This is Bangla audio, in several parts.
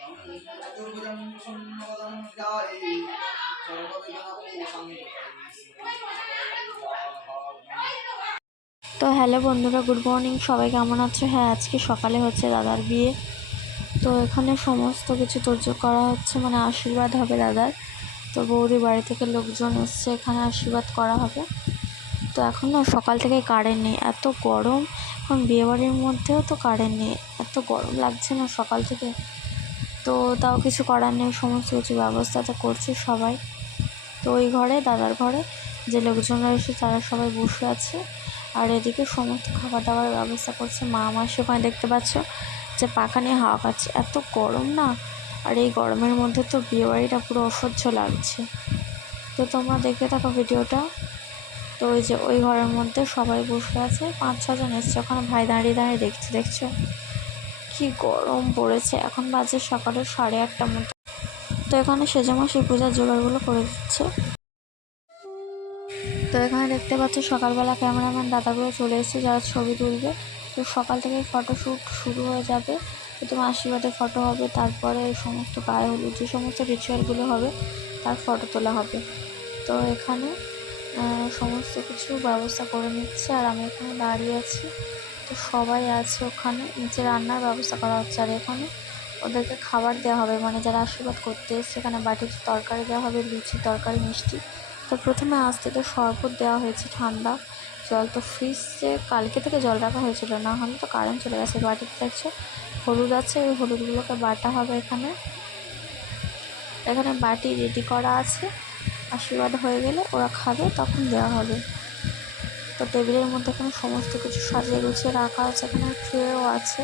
চতুর্ভুজং প্রসন্নবদनं ধ্যায়ে সর্ববিঘ্নোপশান্তয়ে। তো হ্যালো বন্ধুরা, গুড মর্নিং। সবাই কেমন আছো? হ্যাঁ, আজকে সকালে হচ্ছে দাদার বিয়ে। তো এখানে সমস্ত কিছু তোড়জোড় করা হচ্ছে, মানে আশীর্বাদ হবে দাদার। তো বৌদি বাড়ি থেকে লোকজন এসছে, এখানে আশীর্বাদ করা হবে। তো এখন না সকাল থেকে কারেন্ট নেই, এত গরম। এখন বিয়েবাড়ির মধ্যেও তো কারেন্ট নেই, এত গরম লাগছে না সকাল থেকে। তো তাও কিছু করার নেই, সমস্ত কিছু ব্যবস্থা তো করছে সবাই। তো ওই ঘরে, দাদার ঘরে যে লোকজনরা এসে তারা সবাই বসে আছে, আর এদিকে সমস্ত খাবার দাবারের ব্যবস্থা করছে মা। মাসি ওখানে দেখতে পাচ্ছ যে পাখা নিয়ে হাওয়া খাচ্ছে, এত গরম না। আর এই গরমের মধ্যে তো বিয়েবাড়িটা পুরো অসহ্য লাগছে। তো তোমরা দেখতে থাকো ভিডিওটা। তো ওই যে ওই ঘরের মধ্যে সবাই বসে আছে, 5-6 জন এসছে, ওখানে ভাই দাঁড়িয়ে দাঁড়িয়ে দেখছো কি গরম পড়েছে। এখন বাজে সকালের 8:30 মতো। তো এখানে সেজেমাসি পূজার জোগাড়গুলো করে দিচ্ছে। তো এখানে দেখতে পাচ্ছ সকালবেলা ক্যামেরাম্যান দাদাগুলো চলে এসেছে যারা ছবি তুলবে। তো সকাল থেকেই ফটোশ্যুট শুরু হয়ে যাবে। প্রথমে আশীর্বাদের ফটো হবে, তারপরে সমস্ত গায়ে হলুদ যে সমস্ত রিচুয়ালগুলো হবে তার ফটো তোলা হবে। তো এখানে সমস্ত কিছু ব্যবস্থা করে নিচ্ছে, আর আমি এখানে দাঁড়িয়ে আছি। তো সবাই আছে ওখানে, নিচে রান্নার ব্যবস্থা করা হচ্ছে। আর এখানে ওদেরকে খাবার দেওয়া হবে, মানে যারা আশীর্বাদ করতে এসছে। এখানে বাটিতে তরকারি দেওয়া হবে, লুচি, তরকারি, মিষ্টি। তো প্রথমে আজ থেকে শরবত দেওয়া হয়েছে, ঠান্ডা জল। তো ফ্রিজে কালকে থেকে জল রাখা হয়েছিল, না হলে তো কারেন্ট চলে গেছে। বাটিতে দেখছো হলুদ আছে, ওই হলুদগুলোকে বাটা হবে এখানে। এখানে বাটি রেডি করা আছে, আশীর্বাদ হয়ে গেলে ওরা খাবে, তখন দেওয়া হবে। তো টেবিলের মধ্যে এখানে সমস্ত কিছু সাজিয়ে গুছিয়ে রাখা আছে, এখানে ট্রেও আছে।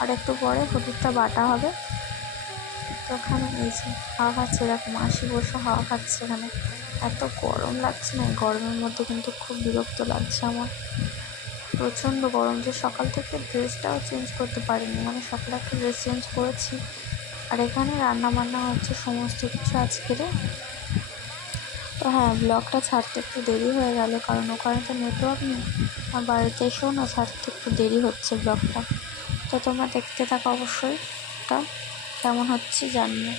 আর একটু পরে হলুদটা বাটা হবে। তো ওখানে এই যে হাওয়া খাচ্ছে, এরকম মাসি বসে হাওয়া খাচ্ছে এখানে। এত গরম লাগছে না, এই গরমের মধ্যে কিন্তু খুব বিরক্ত লাগছে আমার, প্রচণ্ড গরম। যে সকাল থেকে ড্রেসটাও চেঞ্জ করতে পারিনি, মানে সকালে একটা ড্রেস চেঞ্জ করেছি। আর এখানে রান্না বান্না হচ্ছে সমস্ত কিছু আজকের। তো হ্যাঁ, ব্লগটা ছাড়তে একটু দেরি হয়ে গেল, কারণ ওখানে তো নেটওয়ার্ক নেই। আর বাড়িতে এসেও না ছাড়তে একটু দেরি হচ্ছে ব্লগটা। তো তোমরা দেখতে থাকো অবশ্যই, এটা কেমন হচ্ছে জানিও।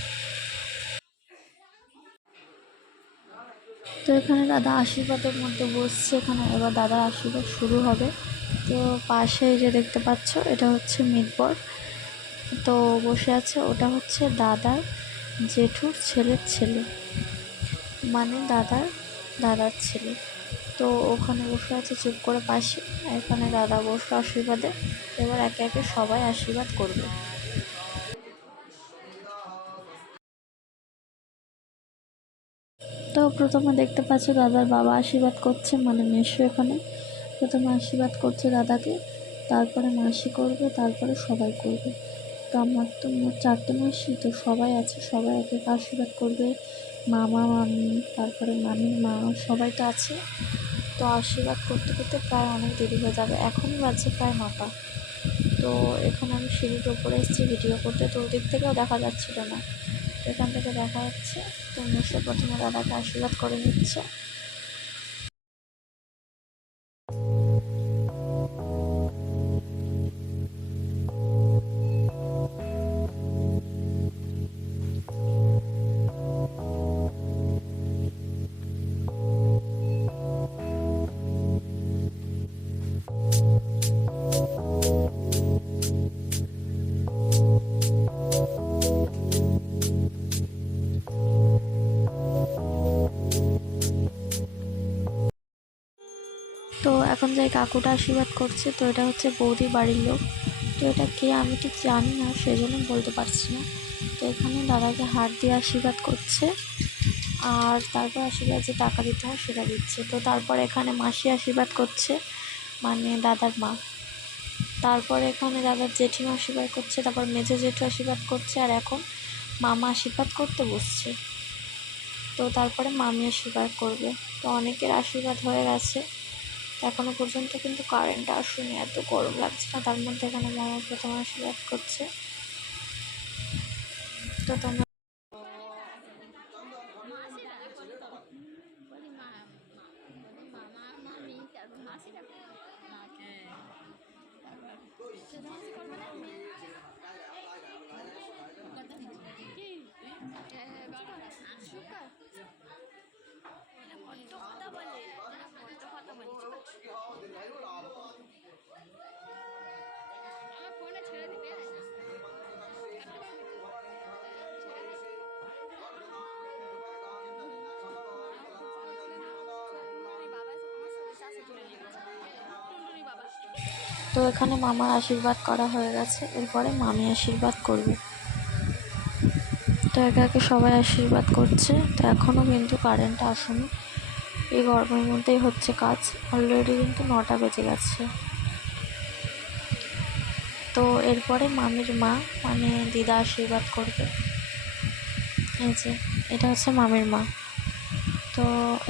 তো এখানে দাদা আশীর্বাদের মধ্যে বসছে, এখানে এবার দাদার আশীর্বাদ শুরু হবে। তো পাশে যে দেখতে পাচ্ছ এটা হচ্ছে মিতবর, তো বসে আছে। ওটা হচ্ছে দাদার জেঠুর ছেলের ছেলে, মানে দাদার ছেলে। তো ওখানে বসে আছে চুপ করে পাশে। এখানে দাদা বসে আশীর্বাদে। এবার একে একে সবাই আশীর্বাদ করবে। তো প্রথমে দেখতে পাচ্ছ দাদার বাবা আশীর্বাদ করছে, মানে মেসো এখানে। প্রথমে আশীর্বাদ করছে দাদাকে, তারপরে মাসি করবে, তারপরে সবাই করবে। তো আমার তো মোট 4টে মাসি, তো সবাই আছে, সবাই একে একে আশীর্বাদ করবে। মামা, মামি, তারপরে মামির মা, সবাই তো আছে। তো আশীর্বাদ করতে করতে প্রায় অনেক দেরি হয়ে যাবে, এখনই বাজছে প্রায় 9টা। তো এখানে আমি সিঁড়ির ওপরে এসেছি ভিডিও করতে, তো ওদিক থেকেও দেখা যাচ্ছিল না, এখান থেকে দেখা যাচ্ছে। তো মেসে প্রথমে দাদাকে আশীর্বাদ করে নিচ্ছে। তো এখন যাই কাকুটা আশীর্বাদ করছে, তো এটা হচ্ছে বৌদি বাড়ির লোক। তো এটা কে আমি ঠিক জানি না, সেজন্য বলতে পারছি না। তো এখানে দাদাকে হাত দিয়ে আশীর্বাদ করছে, আর তারপর আশীর্বাদ যে টাকা দিতে হয় সেটা দিচ্ছে। তো তারপর এখানে মাসি আশীর্বাদ করছে, মানে দাদার মা। তারপর এখানে দাদার জেঠিমা আশীর্বাদ করছে, তারপর মেজো জেঠু আশীর্বাদ করছে, আর এখন মামা আশীর্বাদ করতে বসছে। তো তারপরে মামি আশীর্বাদ করবে। তো অনেকের আশীর্বাদ হয়ে গেছে, এখনো পর্যন্ত কিন্তু কারেন্টটা আসেনি, এত গরম লাগছে না। তার মধ্যে এখানে মামা প্রথম আশীর্বাদ করছে। তো তোমরা তো এখানে মামার আশীর্বাদ করা হয়ে গেছে, এরপরে মামি আশীর্বাদ করবে। তো একে একে সবাই আশীর্বাদ করছে। তো এখনও কিন্তু কারেন্ট আসেনি, এই গরমের মধ্যেই হচ্ছে কাজ। অলরেডি কিন্তু 9টা বেজে গেছে। তো এরপরে মামির মা মানে দিদা আশীর্বাদ করবে। এই যে এটা হচ্ছে মামির মা। তো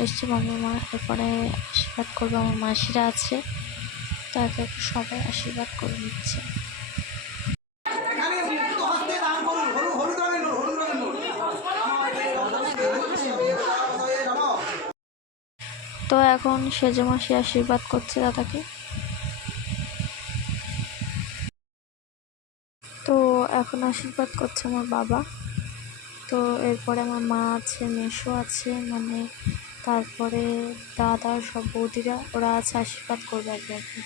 এসছে মামির মা, এরপরে আশীর্বাদ করবে। আমার মাসিরা আছে, তো একে একে সবাই আশীর্বাদ করে নিচ্ছে। এখানে মুক্ত হস্তে দান করুন। হলুদ রঙের নোট, হলুদ রঙের নোট। তো এখন সেজে মাসি আশীর্বাদ করছে দাদাকে। তো এখন আশীর্বাদ করছে আমার বাবা। তো এরপরে আমার মা আছে, মেসো আছে, মানে তারপরে দাদা, সব বৌদিরা ওরা আছে, আশীর্বাদ করবে একে একে।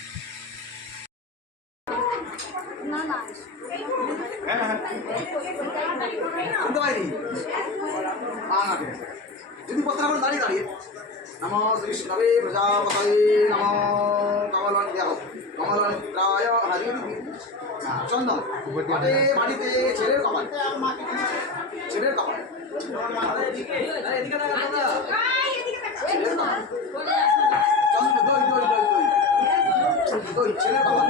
শুনতে পাইনি? যদি বলতে এখন দাঁড়িয়ে দাঁড়িয়ে নমো শ্রী বিষ্ণবে প্রজাপতয়ে নমো কমলনিত্রায় হরি চন্দন মাটিতে ছেলের কপাল, ছেলের কপাল, ছেলের কপাল, চন্দ্র দই দই দই দই দই ছেলের কপাল,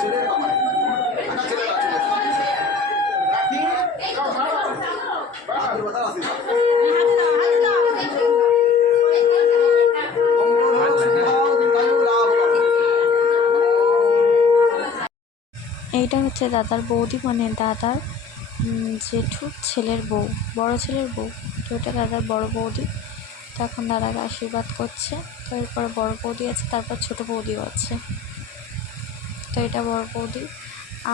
ছেলের কপাল, ছেলের রাখি বতা আসি। এইটা হচ্ছে দাদার বৌদি, মানে দাদার জেঠুর ছেলের বউ, বড় ছেলের বউ। তো এটা দাদার বড় বৌদি। তো এখন দাদাকে আশীর্বাদ করছে। তো এরপরে বড় বৌদি আছে, তারপর ছোট বৌদিও আছে। তো এটা বড় বৌদি।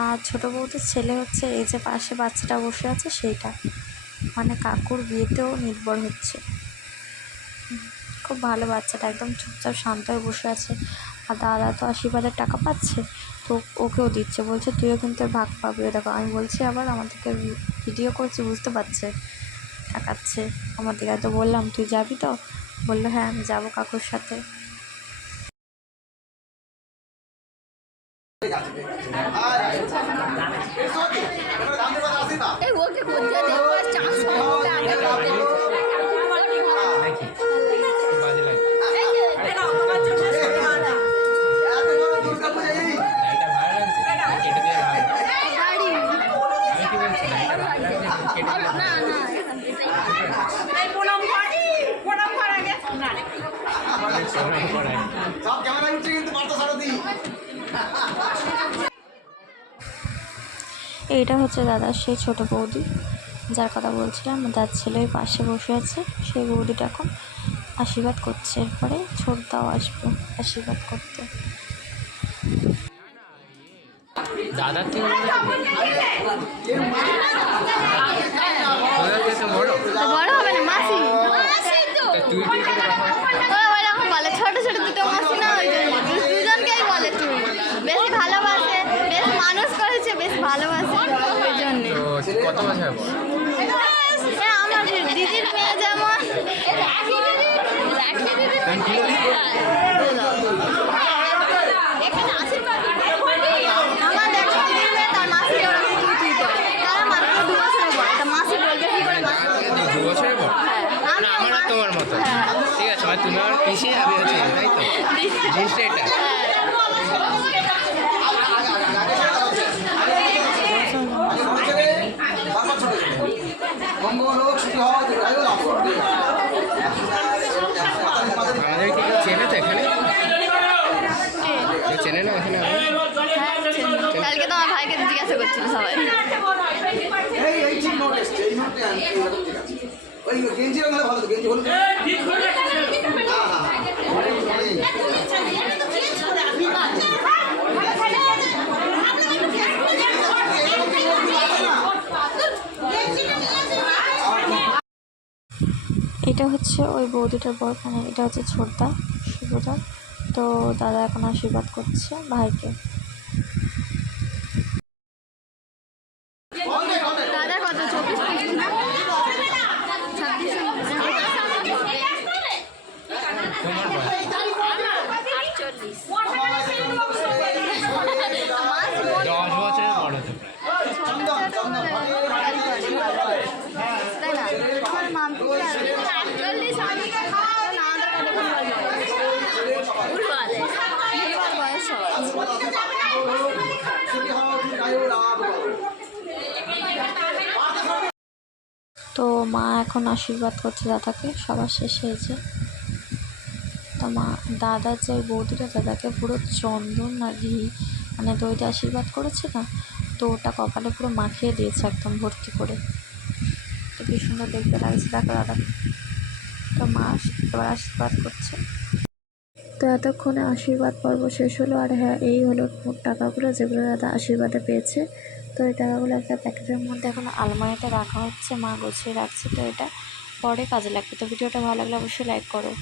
আর ছোট বৌদির ছেলে হচ্ছে এই যে পাশে বাচ্চাটা বসে আছে সেইটা, মানে কাকুর বিয়েতেও নির্ভর হচ্ছে। খুব ভালো বাচ্চাটা, একদম চুপচাপ শান্ত হয়ে বসে আছে। আর দাদা তো আশীর্বাদের টাকা পাচ্ছে, তো ওকেও দিচ্ছে, বলছে তুইও কিন্তু ভাগ পাবি। দেখো আমি বলছি আবার আমাদেরকে ভিডিও করছি, বুঝতে পারছে, টাকাচ্ছে আমার দিকে। তো বললাম তুই যাবি তো? বললো হ্যাঁ আমি যাবো কাকুর সাথে। সব ক্যামেরা উঠছে কিন্তু পার্থ সারথি। এইটা হচ্ছে দাদার সেই ছোট বৌদি যার কথা বলছিলাম, যার ছেলে পাশে বসে আছে, সেই বৌদিটা এখন আশীর্বাদ করছে। এরপরে ছোটদাও আসবে আশীর্বাদ করতে। দাদার থেকে বড় হবে না মাসি, তুই তুই করে কথা ওরকম বলে ছোট ছোট দুটো মাসি না, ওই জন্য দুজনকেই বলে তুই। বেশ ভালোবাসে, বেশ মানুষ করেছে, বেশ ভালোবাসে, ওই জন্য। তো কত বছর বড়? আমার দিদির মেয়ে যেমন এখানে আশীর্বাদ আমার দেখো দিদির মেয়ে, তার মাসি ওরকম তুই তুই করে, তারা মাত্র 2 বছরের বড়, তা মাসি বলবে কি করে মাসি? 2 বছরের বড়? না আমার আর তোমার মতো। ঠিক আছে, মানে তুমি আমার পিসি, আমি হচ্ছে তাই তো, জিনিসটা এটা। আমাদের কি কেউ চেনে তো এখানে? কেউ চেনে না এখানে? কালকে তো আমার ভাইকে জিজ্ঞাসা করছিল সবাই। এই ঠিক নোট এসছে, এই নোটে এইরকম ঠিক আছে। ওই গেঞ্জি রঙের ভালো তো, গেঞ্জি হলুদ। এটা হচ্ছে ওই বৌদিটার বর, মানে এটা হচ্ছে ছোটদা শুভদা। তো দাদা এখন আশীর্বাদ করছে ভাইকে। দাদা কত 24 না 26 তোমার বয়স? 24। 10 বছরের বড় তো প্রায়। তাই না আমার মামপি 48 আমি না বয়স তো মা এখন আশীর্বাদ করছে দাদাকে, সবার শেষে হয়েছে। তো মা দাদা যে বৌদিটা দাদাকে পুরো চন্দন আর ঘি মানে দইটা আশীর্বাদ করেছে না, তো ওটা কপালে পুরো মাখিয়ে দিয়েছে একদম ভর্তি করে। তো কি সুন্দর দেখতে লাগছে দেখো দাদাকে। তো মা এবার আশীর্বাদ করছে। তো এতক্ষণে আশীর্বাদ পর্ব শেষ হলো। আর হ্যাঁ, এই হলো মোট টাকাগুলো যেগুলো দাদা আশীর্বাদে পেয়েছে। তো এই টাকাগুলো একটা প্যাকেটের মধ্যে এখন আলমারিতে রাখা হচ্ছে, মা গুছিয়ে রাখছে। তো এটা পরে কাজে লাগবে। তো ভিডিওটা ভালো লাগলে অবশ্যই লাইক করো।